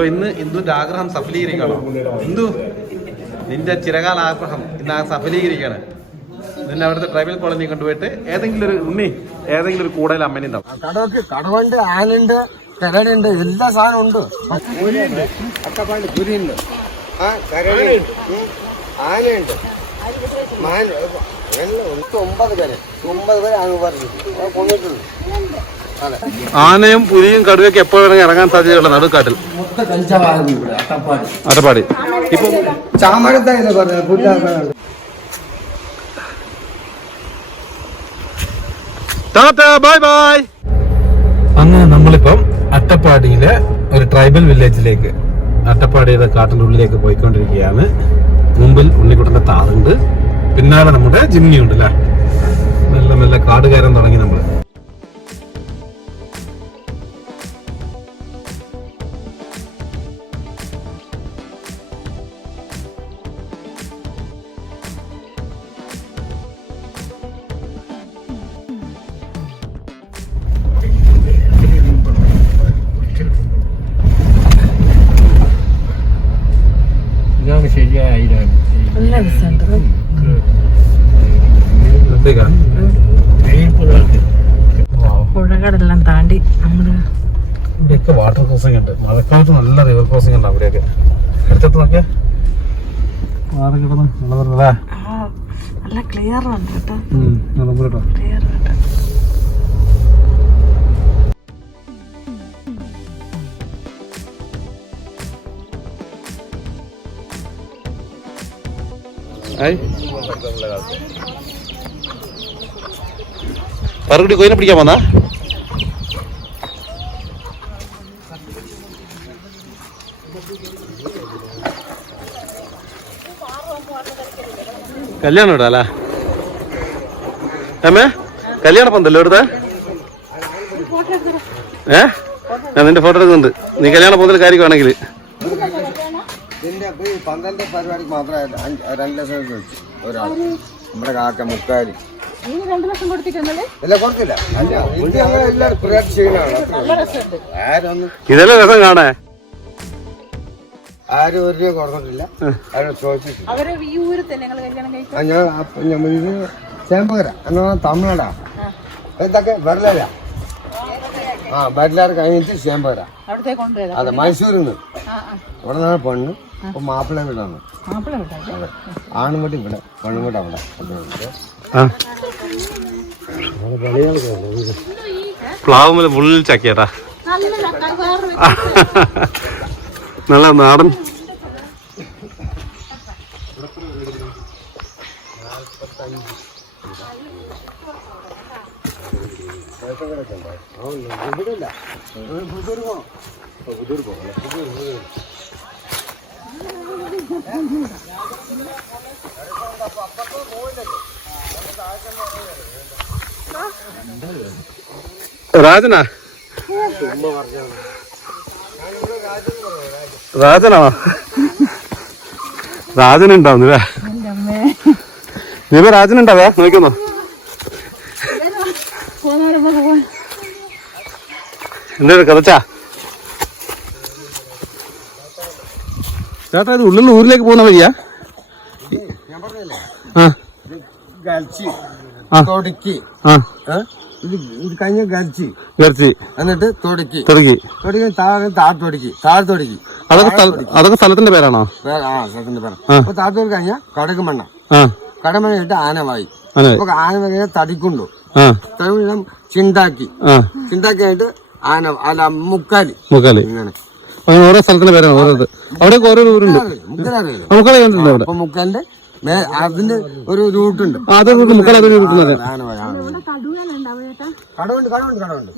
So ഇന്ന് ഇന്ദുവിന്റെ ആഗ്രഹം സഫലീകരിക്കണം? ഇന്ദു നിന്റെ ചിരകാല ആഗ്രഹം ഇന്ന് ആ സഫലീകരിക്കാണ്. നിന്നെ അവിടുത്തെ ട്രൈബൽ കോളനി കൊണ്ടുപോയിട്ട് ഏതെങ്കിലും ഒരു ഉണ്ണി ഏതെങ്കിലും ഒരു കൂടൽ അമ്മനി ഉണ്ടാവും. കടവക്ക് കടവുണ്ട് ആനുണ്ട് കരടുണ്ട് എല്ലാ സാധനവും ഉണ്ട്. അട്ടപ്പാണ്ട് ആ കരടുണ്ട്. ആനയുണ്ട്. ഒമ്പത് പേര്. ഒമ്പത് പേര് ആണ് പറഞ്ഞു കൊണ്ടിട്ടുണ്ട് ആനയും പുലിയും കടുവയൊക്കെ എപ്പോൾ വേണമെങ്കിൽ ഇറങ്ങാൻ സാധ്യതയുള്ള നടുക്കാട്ടിൽ. അട്ടപ്പാടി. അട്ടപ്പാടി. ഇപ്പൊ പുല്ലാക്കാനുണ്ട് ബൈ ബൈ. അങ്ങനെ നമ്മളിപ്പം അട്ടപ്പാടിയിലെ ഒരു ട്രൈബൽ വില്ലേജിലേക്ക് അട്ടപ്പാടിയുടെ കാട്ടിന്റെ ഉള്ളിലേക്ക് പോയിക്കൊണ്ടിരിക്കുകയാണ്. മുമ്പിൽ ഉണ്ണിക്കുട്ടന്റെ താറുണ്ട് പിന്നാലെ നമ്മുടെ ജിമ്മിയുണ്ട് ഉണ്ട് അല്ലേ? നല്ല നല്ല കാട് കയറാൻ തുടങ്ങി നമ്മൾ. ഇവിടെയൊക്കെ വാട്ടർ ക്രോസിംഗ് ഉണ്ട്. മഴക്കാലത്ത് നല്ല റിവർ ക്രോസിംഗ് ഉണ്ട് അവിടെയൊക്കെ. അടുത്തത് നോക്കിയാ. മാറി കിടന്ന് വെള്ളത്തിലല്ലേ ആ, നല്ല ക്ലിയർ ഉണ്ട് കേട്ടോ. കേട്ടോ. ക്ലിയർ ഉണ്ട് പറകുടി കോയിനെ പിടിക്കാൻ വന്നാ കല്യാണം ഇടാ അല്ലേ? അമ്മേ കല്യാണം പന്തല്ലോ ഇവിടുത്തെ? ഏ? ഞാൻ നിന്റെ ഫോട്ടോ എടുക്കുന്നുണ്ട്. നീ കല്യാണ പന്തൽ കാര്യമാണെങ്കിൽ പന്ത്രണ്ട് പരിപാടിക്ക് മാത്രമായിട്ട് അഞ്ച് രണ്ട് ലക്ഷം രൂപ വെച്ചു. ഒരാൾ. നമ്മുടെ കാക്ക മുക്കാലി. ഇതെല്ലാം രസം കാണേ ആരും ഒരു രൂപ കൊടുത്തിട്ടില്ല. ആരും ചോദിച്ചിട്ടില്ല. അവർ ഈ ഊര് തന്നെ ഞങ്ങൾ കല്യാണം കഴിച്ചു ആ, ഞാൻ അപ്പ- ഞമ്മ ഇത് ചേമ്പകര എന്ന് തമിഴ്നാടാ. ഇതൊക്കെ ബെർലര ആ ബെർലാർ കഴിഞ്ഞിട്ട് ചേമ്പകര. അവിടത്തെ കൊണ്ടുപോയത്? അതെ മൈസൂരിൽ നിന്ന് ഇവിടെ നിന്നാണ് പെണ്ണ്. ഇപ്പൊ മാപ്പിള വീടാണ്. മാപ്പിള വിട്ടാ അതെ. ആണുംകുട്ടി ഇവിടെ പെണ്ണുംകുട്ടി അവിടെ. ആ. പ്ലാവ് മുതൽ ഫുൾ ചക്കിയേട്ടാ നല്ല ഇവിടെ ഇല്ല നാടൻ. രാജനാ? ചുമ്മാ ഇപ്പൊ രാജനാണോ? രാജനുണ്ടാവുന്നില്ലേ? നീ രാജനുണ്ടാവേ നോക്കുന്നു എന്താ കഥച്ചാ? ചേട്ടാ ഇത് ഉള്ളിൽ ഊരിലേക്ക് പോകുന്ന വഴിയാ? ഞാൻ പറഞ്ഞില്ലേ ആ. ഇത്. തൊടുക്കി കഴിഞ്ഞ ഗൽച്ചി. ഇറച്ചി എന്നിട്ട് തൊടുക്കി. തുടങ്ങി തൊടുക്കി താഴെ തുടക്കി താഴ്ത്തൊടുക്കി അതൊക്കെ സ്ഥല- അതൊക്കെ സ്ഥലത്തിന്റെ പേരാണോ? വേറെ ആ സ്ഥലത്തിന്റെ പേര്. അപ്പൊ താഴ്ത്തൊരു കഴിഞ്ഞാൽ കടകുമണ്ണ ആ. കടമണ്ണ ഇട്ട് ആനവായി അതെ അപ്പൊ ആന കഴിഞ്ഞാൽ തടിക്കുണ്ടു? ആ. തടിക്കുണ്ടം? ആയിട്ട് ആന അല്ല മുക്കാലി. മുക്കാലി. ഇങ്ങനെ. അങ്ങനെ ഓരോ സ്ഥലത്തിന്റെ പേരാണ് അവിടെ ഇത് അവിടെയൊക്കെ ഓരോ ഊരുണ്ട് മുക്കാലറിയില്ല മുക്കാലി കണ്ടിട്ടുണ്ട് അവിടെ. അപ്പൊ മുക്കാലിന്റെ മേ അതിന്റെ ഒരു റൂട്ടുണ്ട് ആ, അത് റൂട്ട് മുക്കാലി അതൊരു റൂട്ടിലൊക്കെ ആനവായി ആനവായി. കടവുണ്ട് കടവുണ്ട് കടവുണ്ട്.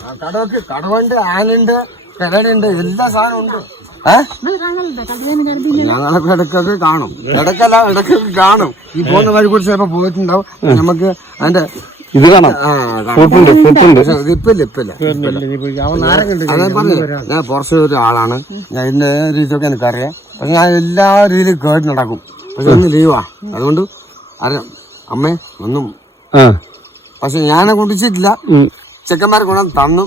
ആ, കടവൊക്കെ കടവുണ്ട് ആനുണ്ട് കരടുണ്ട് എല്ലാ സാധനവും ഉണ്ട്. ഏ? ഞങ്ങളൊക്കെ ഇടയ്ക്കൊക്കെ കാണും. ഇടക്കല്ല ഇടക്കൊക്കെ കാണും. ഈ പോകുന്ന വഴി കൂടി ചിലപ്പോ പോയിട്ടുണ്ടാവും. നമുക്ക് അതിന്റെ ഇത് കാണാം. ഇപ്പില്ല ഞാൻ പുറത്ത് ഒരു ആളാണ്. ഞാൻ ഇതിന്റെ രീതിയൊക്കെ എനിക്കറിയാം. പക്ഷെ ഞാൻ എല്ലാ രീതിയിലും കേട്ട് നടക്കും. പക്ഷെ ഒന്ന് ലീവാ. അതുകൊണ്ട് അറിയാം അമ്മേ ഒന്നും പക്ഷെ ഞാനെ കുടിച്ചിട്ടില്ല. ചെക്കന്മാരെ കൊണ്ടുവന്ന് തന്നു.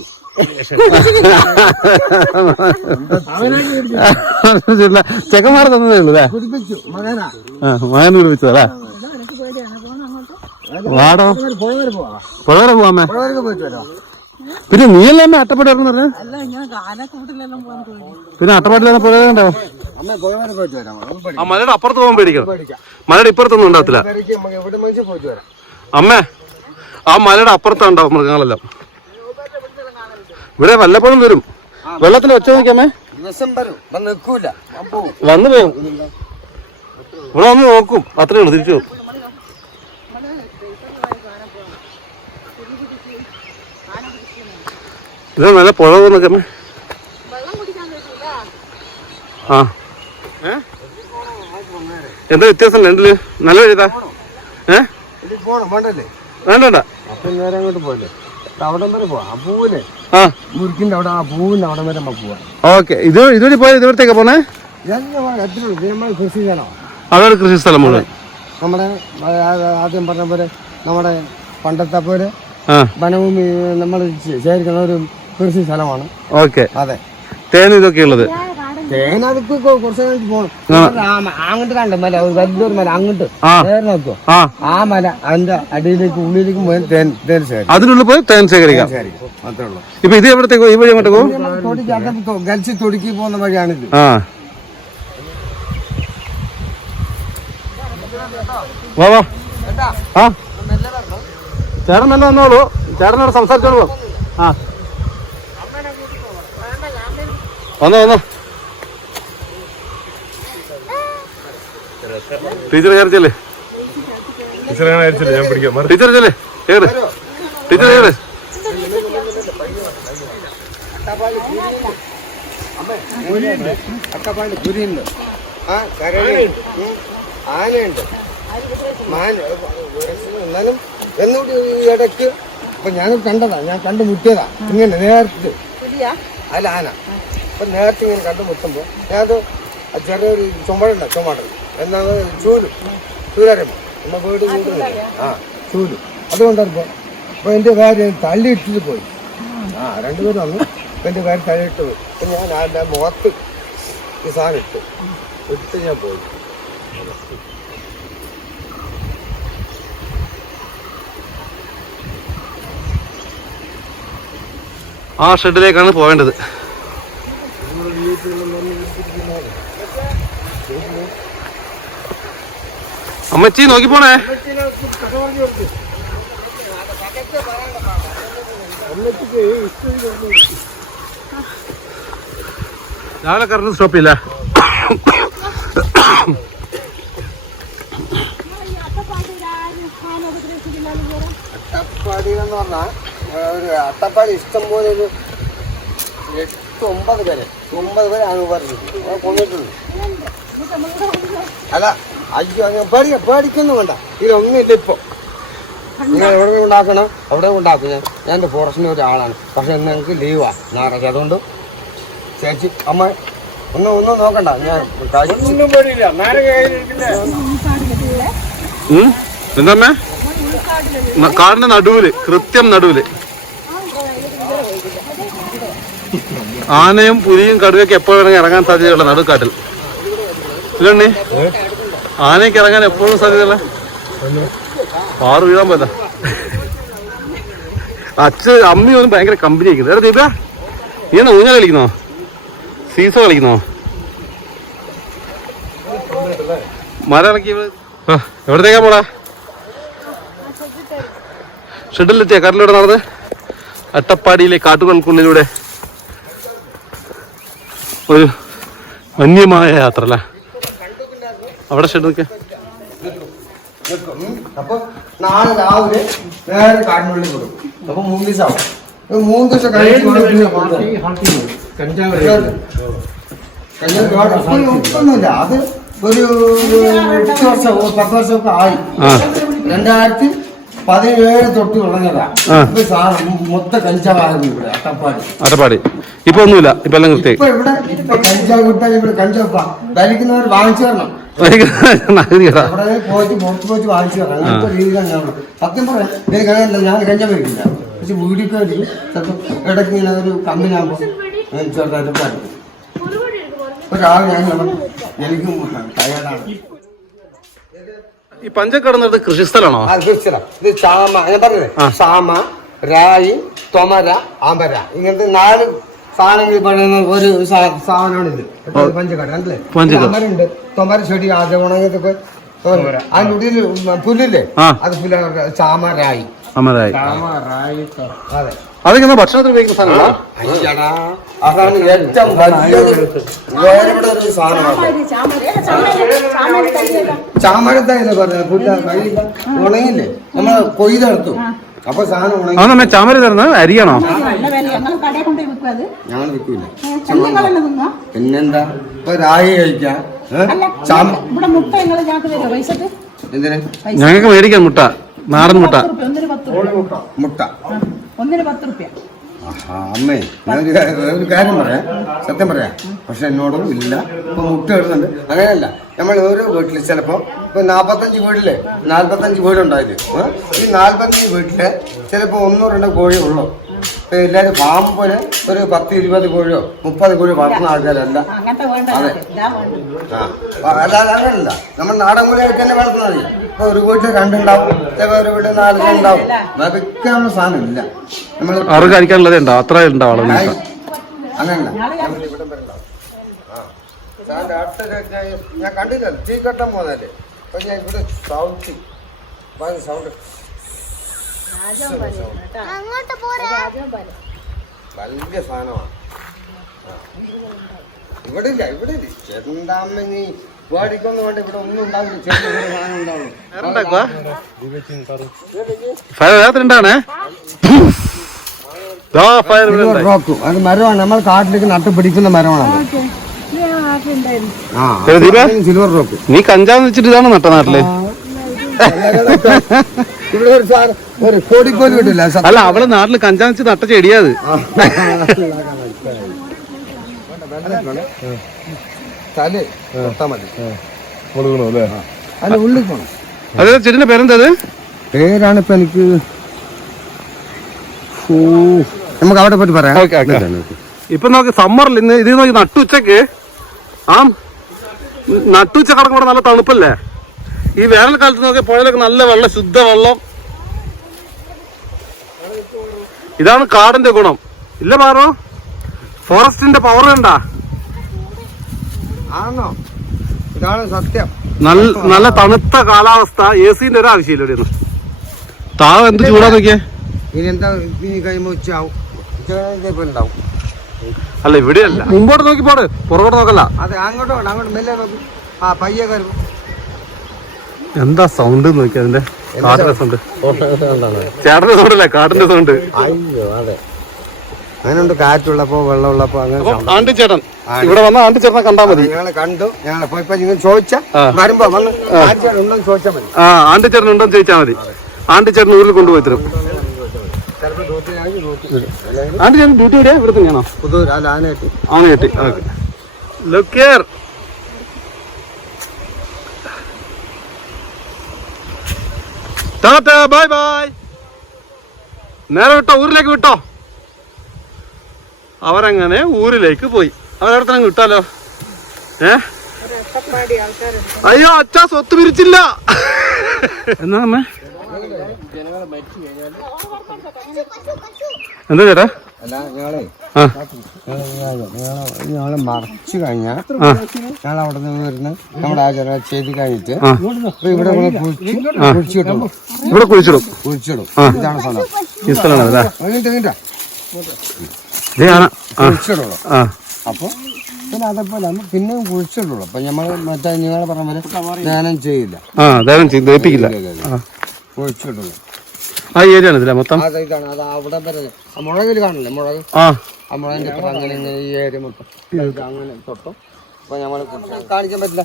ചെക്കന്മാരെ തന്നതേ ഉള്ളൂ അല്ലേ? മകൻ കുടിപ്പിച്ചതല്ലേ വാടോ പുഴവരെ പോവാമേ പിന്നെ നീ അല്ലേ അമ്മ അട്ടപ്പാടി പറഞ്ഞേ പിന്നെ അട്ടപ്പാടിലാണ് പുഴ ആ മലയുടെ അപ്പുറത്ത് പോകാൻ പേടിക്കണം. മലയുടെ ഇപ്പുറത്തൊന്നും ഉണ്ടാകത്തില്ല. അമ്മേ ആ മലയുടെ അപ്പുറത്താണ്ടാവും മൃഗങ്ങളെല്ലാം ഇവിടെ വല്ലപ്പോഴും വരും. വെള്ളത്തിൽ വെച്ച നോക്കിയാമേ. വന്ന് പോകും ഇവിടെ വന്ന് നോക്കും. അത്രേ ഉള്ളൂ തിരിച്ചു ഇത് നല്ല പുഴ അമ്മേ ആ. എന്താ വ്യത്യാസം രണ്ടിൽ? നല്ല വഴിതാ. ഏ? വേണ്ട വേണ്ട. അപ്പം നേരെ അങ്ങോട്ട് പോയില്ലേ? അവിടം വരെ പോവാം. ആ പൂവില്ലേ ആ. മുറിക്കിന്റെ അവിടെ ആ പൂവിന്റെ അവിടം വരെ നമുക്ക് പോവാം. ഓക്കെ. ഇത് ഇതുവഴി പോയാൽ ഇതുവരത്തേക്കാ പോണേ? നമ്മൾ കൃഷി ചെയ്യണം? അവിടെ കൃഷി സ്ഥലം മുഴുവൻ നമ്മുടെ ആദ്യം പറഞ്ഞ പോലെ നമ്മുടെ പണ്ടത്തെ പോലെ വനഭൂമി നമ്മൾ ശേഖരിക്കുന്ന ഒരു കൃഷി സ്ഥലമാണ്. ഓക്കെ. അതെ. തേൻ ഇതൊക്കെ ഉള്ളത്. തേനടുക്ക് കുറച്ച് കഴിഞ്ഞിട്ട് പോകണം അങ്ങോട്ട് കണ്ട? മല ഒരു വലിയൊരു മല. അങ്ങോട്ട്. ആ. നേരെ നോക്കുവോ ആ. ആ മല അതിന്റെ അടിയിലേക്ക് ഉള്ളിലേക്ക് പോയി തേൻ തേൻ ശേഖരിക്കും. അതിനുള്ളിൽ പോയി തേൻ ശേഖരിക്കാം. ശേഖരിക്കും. മാത്രമേ ഉള്ളൂ. ഇപ്പൊ ഇത് എവിടത്തേക്കോ ഈ വഴി അങ്ങോട്ട് പോകും തൊടിക്ക് പോകുന്ന വഴിയാണിത്. ആ. വാ വാ. ആ. ചേട്ടൻ തന്നെ വന്നോളൂ. ചേട്ടനോട് സംസാരിച്ചോളൂ. ആ. വന്നോ വന്നോ. ടീച്ചർ കയറിച്ചല്ലേ ടീച്ചർ അങ്ങനെ അയച്ചില്ല ഞാൻ പിടിക്കാം. ടീച്ചർ ചെല്ലേ. കേറ്. ടീച്ചർ കയറ് അട്ടപ്പാണ്ട് ആ. ആനയുണ്ട് മാൻ എന്നാലും എന്നോട് ഈ ഇടയ്ക്ക് അപ്പൊ ഞാൻ കണ്ടതാ ഞാൻ കണ്ടു മുട്ടിയതാ ഇങ്ങനെ നേരത്തെ അല്ല ആന. അപ്പൊ നേരത്തെ ഇങ്ങനെ കണ്ടു മുട്ടുമ്പോ. ഞാനത് ചെറിയൊരു ചുമടുണ്ട ചുമട് എന്നാ ചൂലു. ചൂരരമ്പോ നമ്മ വീട് കൂടുന്നില്ല ആ ചൂൽ. അതുകൊണ്ടപ്പോ അപ്പൊ എന്റെ കാര്യം തള്ളിയിട്ടിട്ട് പോയി. ആ രണ്ടുപേരും വന്നു അപ്പൊ എന്റെ കാര്യം തള്ളിയിട്ട് പോയി. അപ്പൊ ഞാൻ ആരുടെ മുഖത്ത് ഈ സാധനം ഇട്ട് ഇട്ട് ഞാൻ പോയി. ആ ഷെഡിലേക്കാണ് പോവേണ്ടത്. അമ്മച്ചി നോക്കി പോണേ. രാവിലെ കറണ്ട് സ്റ്റോപ്പില്ല അട്ടപ്പാടി എന്ന് പറഞ്ഞാൽ ഒരു അട്ടപ്പാടി ഇഷ്ടം പോലെ ഒരു എട്ട് ഒമ്പത് പേരെ. ഒമ്പത് പേരെ അനുഭവിച്ചിട്ടുണ്ട് കൊന്നിട്ടുണ്ട് അല്ല അയ്യോ അങ്ങനെ പേടിക്ക പേടിക്കൊന്നും വേണ്ട. ഇതൊന്നുമില്ല ഇപ്പൊ. നിങ്ങൾ എവിടെ ഉണ്ടാക്കണം? അവിടെ ഉണ്ടാക്കും ഞാൻ. ഞാൻ എന്റെ ഫോറസ്റ്റിന്റെ ഒരാളാണ്. പക്ഷെ ഇന്ന് ഞങ്ങൾക്ക് ലീവാ ഞായറാഴ്ച. അതുകൊണ്ട് ചേച്ചി അമ്മ ഒന്നും ഒന്നും നോക്കണ്ട. ഞാൻ ഒന്നും പേടിയില്ല. ന- കാടിന്റെ നടുവിൽ കൃത്യം നടുവിൽ. ആനയും പുലിയും കടുവയൊക്കെ എപ്പോഴും ഇറങ്ങാൻ സാധ്യതയുള്ള നടുക്കാട്ടിൽ. ഇല്ലണ്ണി ആനയ്ക്ക് ഇറങ്ങാൻ എപ്പോഴും സാധ്യതയുള്ള പാറ് വീഴാൻ പറ്റാ അച്ഛ അമ്മി ഒന്നും ഭയങ്കര കമ്പനി ആയിരിക്കും എടാ ദീപ നീ എന്നാ ഊഞ്ഞാൽ കളിക്കുന്നോ? സീസോ കളിക്കുന്നോ? മര ഇളക്കി എവിടത്തേക്കാ പോടാ ഷെഡിലെത്തിയ കടലിലൂടെ നടന്ന്. അട്ടപ്പാടിയിലെ കാട്ടുകൾക്കുള്ളിലൂടെ ഒരു വന്യമായ യാത്ര അല്ലേ? അവിടെ ഷെഡ് നിൽക്കാം അപ്പൊ നാളെ രാവിലെ നേരെ കാടിനുള്ളിൽ കൊടുക്കും അപ്പൊ മൂന്ന് ദിവസമാവും. മൂന്ന് ദിവസം ഇപ്പൊ ഒന്നുമില്ല അത് ഒരു എട്ട് വർഷം പത്ത് വർഷമൊക്കെ ആയി. രണ്ടായിരത്തി പതിനേഴ് തൊട്ട് തുടങ്ങിയതാണ് സാറ് മൊത്തം കഞ്ചാവായിരുന്നു ഇവിടെ അട്ടപ്പാടി. അട്ടപ്പാടി. ഇപ്പൊ ഒന്നുമില്ല. ഇപ്പൊ എല്ലാം കൃത്യം ഇപ്പൊ ഇവിടെ ഇപ്പൊ കഞ്ചാവ് കിട്ടാൻ ഇവിടെ കഞ്ചാവ് ധരിക്കുന്നവർ വലിക്കുന്നവർ വാങ്ങിച്ചു തരണം. പോയിട്ട് പുറത്ത് പോയിട്ട് വാങ്ങിച്ചു അങ്ങനത്തെ രീതിയിലാണ് ഞാൻ ഉള്ളത്. സത്യം പറയാം എനിക്ക് ഞാൻ കഞ്ചാവ് മേടിക്കില്ല പക്ഷെ വീടിയൊക്കെ കയറി ചിലപ്പോൾ ഇടയ്ക്ക് ഇങ്ങനെ ഒരു കമ്മിനാകുമ്പോൾ ചെറുതായിട്ട് ഒരാൾ ഞാൻ പറഞ്ഞു, എനിക്കും ടയർഡാണ്. ഈ പഞ്ചക്കടന്നത് കൃഷിസ്ഥലാണോ? കൃഷിസ്ഥലം. ഇത് ചാമ. ഞാൻ പറഞ്ഞത് ചാമ രായി തൊമര ആമ്പര. ഇങ്ങനത്തെ നാല് സാധനങ്ങൾ പറയുന്ന ഒരു സാ- സാധനമാണ് ഇത് പഞ്ചക്കാട് കണ്ടില്ലേ? പഞ്ചക്കാട്. അമരുണ്ട് തൊമര ചെടി ആദ്യം ഉണങ്ങിയതൊക്കെ അതിന്റെ ഉള്ളിൽ പുല്ലില്ലേ. അത് പുല്ല ചാമരായി. അതെ. അതിങ്ങനെ ഭക്ഷണത്തിന് ഉപയോഗിക്കുന്ന അതാണ് ഏറ്റവും സാധനമാണ് ചാമരത്തായില്ല പറഞ്ഞത് പുല്ല കഴിയില്ല ഉണങ്ങില്ലേ നമ്മൾ കൊയ്തെടുത്തു. അപ്പൊ സാധനം ഉണങ്ങി ചാമര തരുന്നത്? അരിയാണോ? ഞങ്ങൾ കടയിൽ കൊണ്ടുപോയി വിൽക്കും അത്? ഞങ്ങൾ വിൽക്കൂല. തിന്നോ? പിന്നെന്താ? ഇപ്പൊ രാഗി കഴിക്കാം. ഏ? അല്ല ചാമ ഇവിടെ മുട്ട ഞങ്ങൾ ഞങ്ങൾക്ക് തരുമോ പൈസക്ക്? എന്തിന്? ഞങ്ങൾക്ക് മേടിക്കാൻ മുട്ട. നാടൻ മുട്ട. പത്ത് റുപ്യ ഒന്നിന് പത്ത് റുപ്യ. മുട്ട. ഒന്നിന് പത്ത് റുപ്യ. ആഹാ, അമ്മേ ഞാൻ ഒരു കാര്യം- ഒരു പറയാം. സത്യം പറയാം. പക്ഷെ എന്നോടും ഇല്ല. ഇപ്പൊ മുട്ട ഇടുന്നുണ്ട്. അങ്ങനെയല്ല. നമ്മൾ ഓരോ വീട്ടിൽ ചിലപ്പോ ഇപ്പൊ നാപ്പത്തഞ്ച് വീട്ടിൽ നാല്പത്തഞ്ച് വീടുണ്ടായത് ഈ നാല്പത്തഞ്ച് വീട്ടിൽ ചിലപ്പോ ഒന്നോ രണ്ടോ കോഴി ഉള്ളൂ. എല്ലാവരും ഫാം പോലെ ഒരു പത്ത് ഇരുപത് കോഴിയോ മുപ്പത് കോഴി വളർത്തുന്ന ആൾക്കാരല്ല അതെ. ആ. അല്ല അല്ലാതെ അങ്ങനല്ല. നമ്മൾ നാടൻ കോഴിയായിട്ട് തന്നെ വളർത്തുന്നത്. മതി ഇപ്പൊ ഒരു വീട്ടിൽ രണ്ടുണ്ടാവും. ചിലപ്പോൾ ഒരു വീട്ടിൽ നാല് ഉണ്ടാവും വിൽക്കാനുള്ള സാധനം ഇല്ല. നമ്മൾ അവർക്ക് കഴിക്കാനുള്ളത് ഉണ്ടാവും അത്ര ഉണ്ടാവും അളവ് അങ്ങനല്ല. ഞാൻ- കണ്ടില്ല കണ്ടില്ലല്ലോ. തീ കെട്ടാൻ പോകുന്നല്ലേ അപ്പൊ ഞാൻ ഇവിടെ സൗണ്ട് സൗണ്ട് വലിയ സാധനമാണ്. ഇവിടെ ഇല്ല ഇവിടെ ഇല്ല. എന്താമ്മ നീ വാടിക്കൊന്നും വേണ്ട ഇവിടെ ഒന്നും ഉണ്ടാവില്ല. ചെറിയ സാധനം ഉണ്ടാവും അത് മരമാണ്. നമ്മൾ കാട്ടിലേക്ക് നട്ടു പിടിക്കുന്ന മരമാണ്? സിൽവർ റോക്ക് നീ കഞ്ചാന്ന് വെച്ചിട്ട് ഇതാണ് നട്ട നാട്ടിൽ? ഇവിടെ ഒരു സാധനം ഒരു കോടിക്കോൽ കിട്ടില്ല അല്ല അവളെ നാട്ടിൽ കഞ്ചാച്ച് വെച്ച് നട്ട ചെടിയാത് അല്ലേ? അതിന്റെ ഉള്ളിൽ പോണം. അത് ചെടിന്റെ പേരെന്താ അത് പേരാണ് ഇപ്പൊ എനിക്ക് ഓ, നമുക്ക് അവിടെ പറ്റി പറയാം. ഇപ്പൊ നോക്കി സമ്മറിൽ ഇന്ന് ഇത് നോക്കി നട്ടുച്ചക്ക്. ആ നട്ടുച്ച കടക്കൂടെ നല്ല തണുപ്പല്ലേ? ഈ വേനൽക്കാലത്ത് നോക്കി പുഴയിലൊക്കെ നല്ല വെള്ളം ശുദ്ധ വെള്ളം. ഇതാണ് കാടിന്റെ ഗുണം. ഇല്ല പാറോ ഫോറസ്റ്റിന്റെ പവർ കണ്ടാ? ആണോ? ഇതാണ് സത്യം. നല്ല നല്ല തണുത്ത കാലാവസ്ഥ. എ സിന്റെ ഒരു ആവശ്യമില്ല ഇവിടെ നിന്ന്. താവ എന്ത് ചൂടാ നോക്കിയേ? ഇതേപോലെ ഉണ്ടാവും. അല്ല മുമ്പോട്ട് നോക്കി പോട്. പുറകോട്ട് നോക്കല്ല. അതെ അങ്ങോട്ട് അങ്ങോട്ട് മെല്ലെ നോക്കും. ആ പയ്യെ എന്താ സൗണ്ട് നോക്കി അതിന്റെ? കാട്ടിന്റെ സൗണ്ട്. ചേട്ടന്റെ സൗണ്ട് അല്ലേ കാട്ടിന്റെ സൗണ്ട്. അയ്യോ അതെ. അങ്ങനെയുണ്ട് കാറ്റുള്ളപ്പോ വെള്ളമുള്ളപ്പോ അങ്ങനെ ആണ്ടി. ചേട്ടൻ ഇവിടെ വന്ന ആണ്ടി ചേട്ടനെ കണ്ടാ മതി. ഞങ്ങളെ കണ്ടു. ഞങ്ങളെ പോയി ഇപ്പൊ നിങ്ങൾ ചോദിച്ചാ. വരുമ്പോ വന്ന് ഉണ്ടെന്ന് മതി. ആ ആണ്ടി ചേട്ടൻ ഉണ്ടോ എന്ന് ചോദിച്ചാൽ മതി. ആണ്ടി ചേട്ടൻ ഊരിൽ കൊണ്ടുപോയി തരും ആണ്ടി ചേട്ടൻ ഡ്യൂട്ടി എവിടെയാ ഇവിടെ തന്നെയാണോ ചേട്ടി ഓക്കെ. Tata bye bye. നേരെ വിട്ടോ ഊരിലേക്ക് വിട്ടോ. അവരങ്ങനെ ഊരിലേക്ക് പോയി. അവരവിടെ തന്നെ വിട്ടാലോ? ഏ? അയ്യോ അച്ഛാ സ്വത്ത് പിരിച്ചില്ല. എന്നാ അമ്മേ എന്താ ചേട്ടാ? അല്ല ഞങ്ങളെ മറച്ചു കഴിഞ്ഞാൽ ഞങ്ങൾ അവിടെ നിന്ന് വരുന്ന നമ്മുടെ ആചാരം ചെയ്ത് കഴിഞ്ഞിട്ട് ഇവിടെ കുഴിച്ചിടും ഇവിടെ കുഴിച്ചിടും കുഴിച്ചിടും. ഇതാണ് സ്ഥലം ഈ സ്ഥലമാണ് കുഴിച്ചിടുള്ളൂ അപ്പൊ പിന്നെ അതേപോലെ നമ്മൾ പിന്നെയും കുഴിച്ചിട്ടുള്ളൂ അപ്പൊ നമ്മൾ മറ്റേ നിങ്ങളെ പറഞ്ഞ പോലെ ദാനം ചെയ്യില്ല. കുഴിച്ചിട്ടുള്ളൂ ആ ഏരിയ ആണ് ഇതിലെ മൊത്തം? അത് ഇതാണ് അത് അവിടെ വരെ. ആ മുളകിൽ കാണില്ലേ മുളക് ആ. ആ മുളകിന്റെ ഇപ്പുറം അങ്ങനെ ഇങ്ങനെ ഈ ഏരിയ മൊത്തം. ഇത് അങ്ങനെ തൊട്ടും. അപ്പൊ നമ്മൾ കാണിക്കാൻ പറ്റില്ല.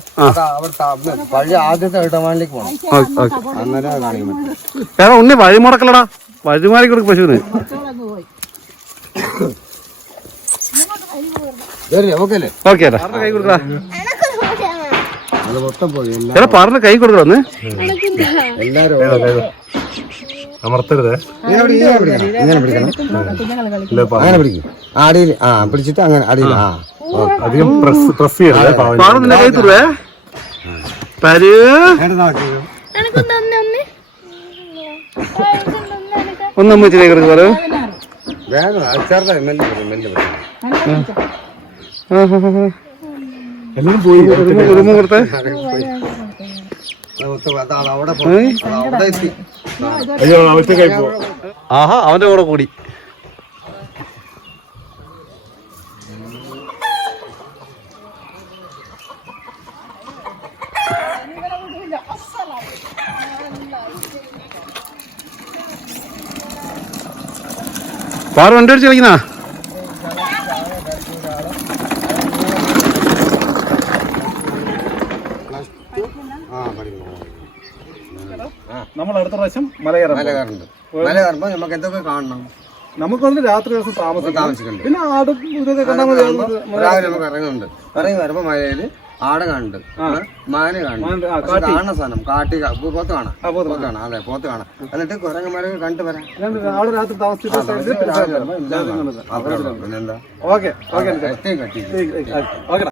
പഴയ ആദ്യത്തെ പോകണം അന്നേരം കാണിക്കാൻ പറ്റില്ല. ഏതാ ഉണ്ണി വഴിമുടക്കലടാ വഴിമാറി കൊടുക്കും പശുവിന്. ഓക്കെ കൈ കൊടുക്കടാ അത് മൊത്തം പോയി. പറഞ്ഞ കൈ കൊടുക്കണം എല്ലാരും അമർത്തരുതേ. അങ്ങനെ പിടിക്കും. അടിയിൽ ആ പിടിച്ചിട്ട് അങ്ങനെ അടിയിൽ ആ. അധികം പ്രസ് പ്രസ് ചെയ്യരുത്. പോയി. കുടുംബം കൊടുത്തേ അത് ഒത്ത് അത് അത് അവിടെ അവിടെ എത്തി. അയ്യോ ഒറ്റക്കായി പോ ആഹാ അവന്റെ കൂടെ കൂടി. പാറ വണ്ടി ഓടിച്ച് കളിക്കുന്ന? നമ്മൾ അടുത്ത പ്രാവശ്യം മലകയറാം മല മല നമുക്ക് എന്തൊക്കെ കാണണം? നമുക്ക് വന്ന് രാത്രി ദിവസം താമസം താമസിക്കുന്നുണ്ട് പിന്നെ ആടും ഇതൊക്കെ കണ്ടാൽ മതി. രാവിലെ നമുക്ക് ഇറങ്ങുന്നുണ്ട്. ഇറങ്ങി വരുമ്പോ മലയിൽ ആട കാണുന്നുണ്ട് മാന് കാണുന്നുണ്ട് കാണുന്ന സാധനം കാട്ടി പോത്ത് കാണാം. പോത്ത് കാണാം അതെ പോത്ത് കാണാം. എന്നിട്ട് കുരങ്ങന്മാരെ കണ്ടു വരാം. ആട് രാത്രി താമസിച്ചിട്ട് ഓക്കെ.